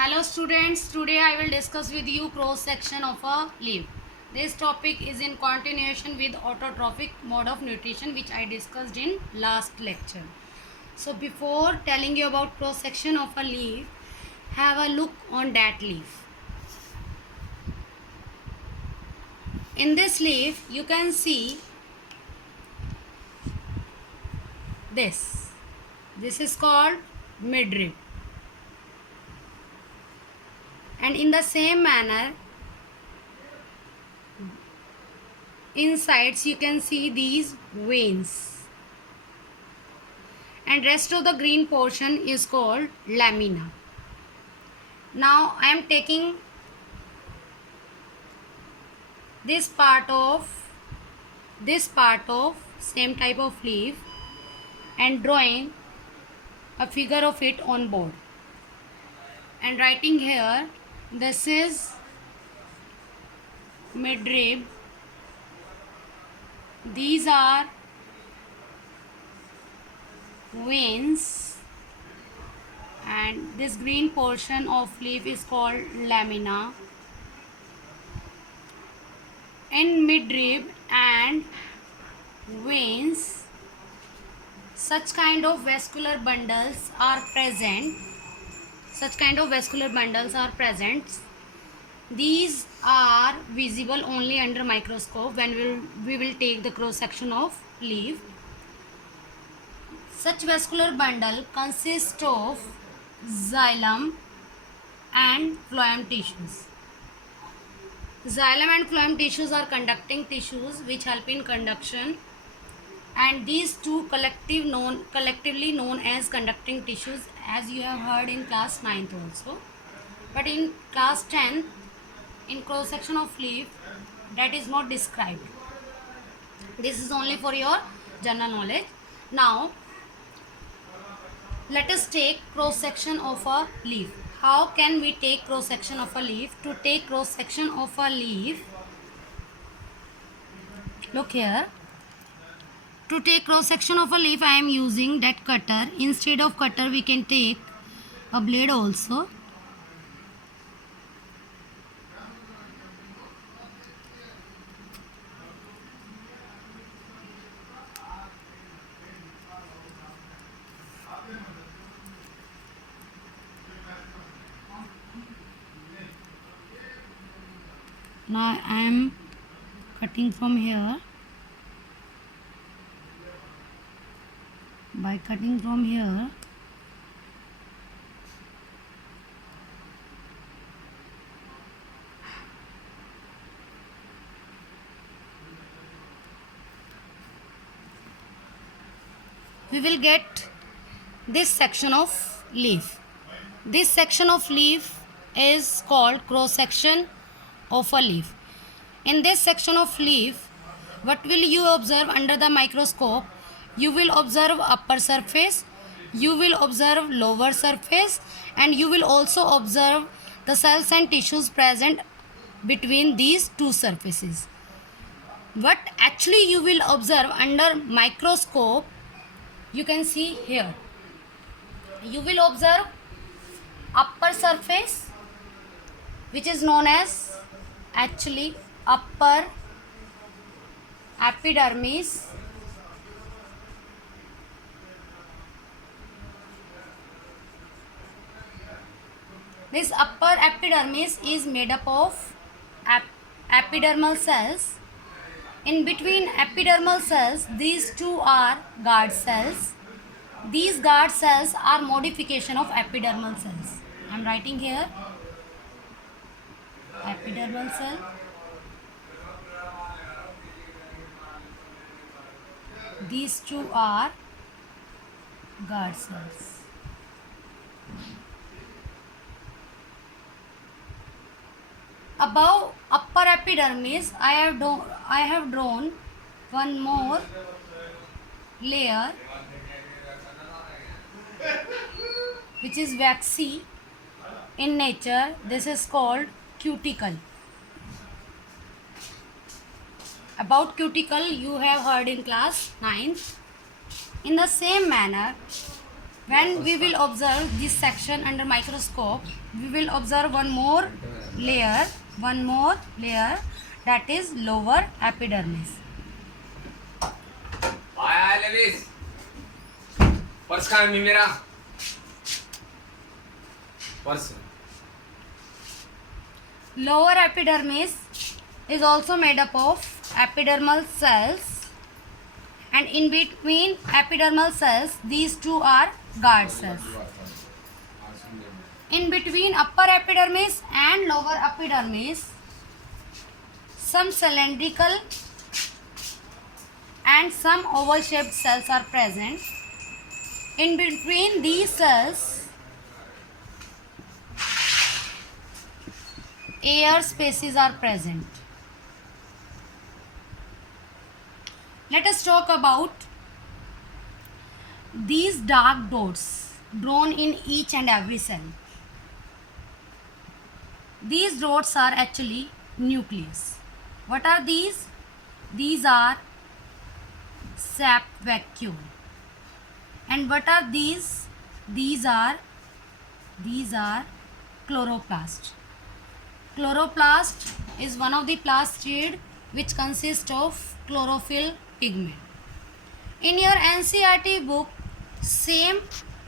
Hello students, today I will discuss with you cross section of a leaf. This topic is in continuation with autotrophic mode of nutrition which I discussed in last lecture. So before telling you about cross section of a leaf, have a look on that leaf. In this leaf you can see this. This is called midrib. And in the same manner, insides you can see these veins, and rest of the green portion is called lamina. Now I am taking this part of same type of leaf and drawing a figure of it on board and writing here, this is midrib, these are veins, and this green portion of leaf is called lamina. In midrib and veins, such kind of vascular bundles are present. These are visible only under microscope when we will take the cross section of leaf. Such vascular bundle consists of xylem and phloem tissues. Xylem and phloem tissues are conducting tissues which help in conduction, and these two collectively known as conducting tissues, as you have heard in class 9th also. But in class 10th, in cross section of leaf, that is not described. This is only for your general knowledge. Now let us take cross section of a leaf. How can we take cross section of a leaf? To take cross section of a leaf, look here. To take cross section of a leaf, I am using that cutter. Instead of cutter, we can take a blade also. Now I am cutting from here. By cutting from here, we will get this section of leaf. This section of leaf is called cross section of a leaf. In this section of leaf, what will you observe under the microscope? You will observe upper surface, you will observe lower surface, and you will also observe the cells and tissues present between these two surfaces. What actually you will observe under microscope, you can see here. You will observe upper surface, which is known as actually upper epidermis. This upper epidermis is made up of epidermal cells. In between epidermal cells, these two are guard cells. These guard cells are modification of epidermal cells. I am writing here epidermal cell. These two are guard cells. Above upper epidermis, I have drawn one more layer which is waxy in nature. This is called cuticle. About cuticle you have heard in class 9th. In the same manner, When we will observe this section under microscope, we will observe one more layer, that is lower epidermis. आया Levi's purse कहाँ है मेरा purse Lower epidermis is also made up of epidermal cells, and in between epidermal cells these two are guard cells. In between upper epidermis and lower epidermis some cylindrical and some oval shaped cells are present. In between these cells air spaces are present. Let us talk about these dark dots drawn in each and every cell. These dots are actually nucleus. What are these? These are sap vacuole. And what are these? These are chloroplast. Chloroplast is one of the plastid which consists of chlorophyll pigment. In your NCERT book, same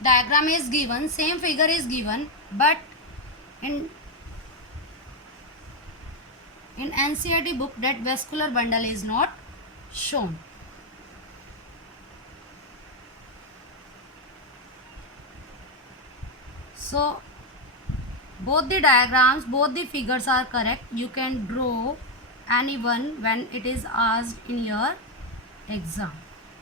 diagram is given, same figure is given, but in NCERT book that vascular bundle is not shown. So both the diagrams, both the figures are correct. You can draw any one when it is asked in your exam.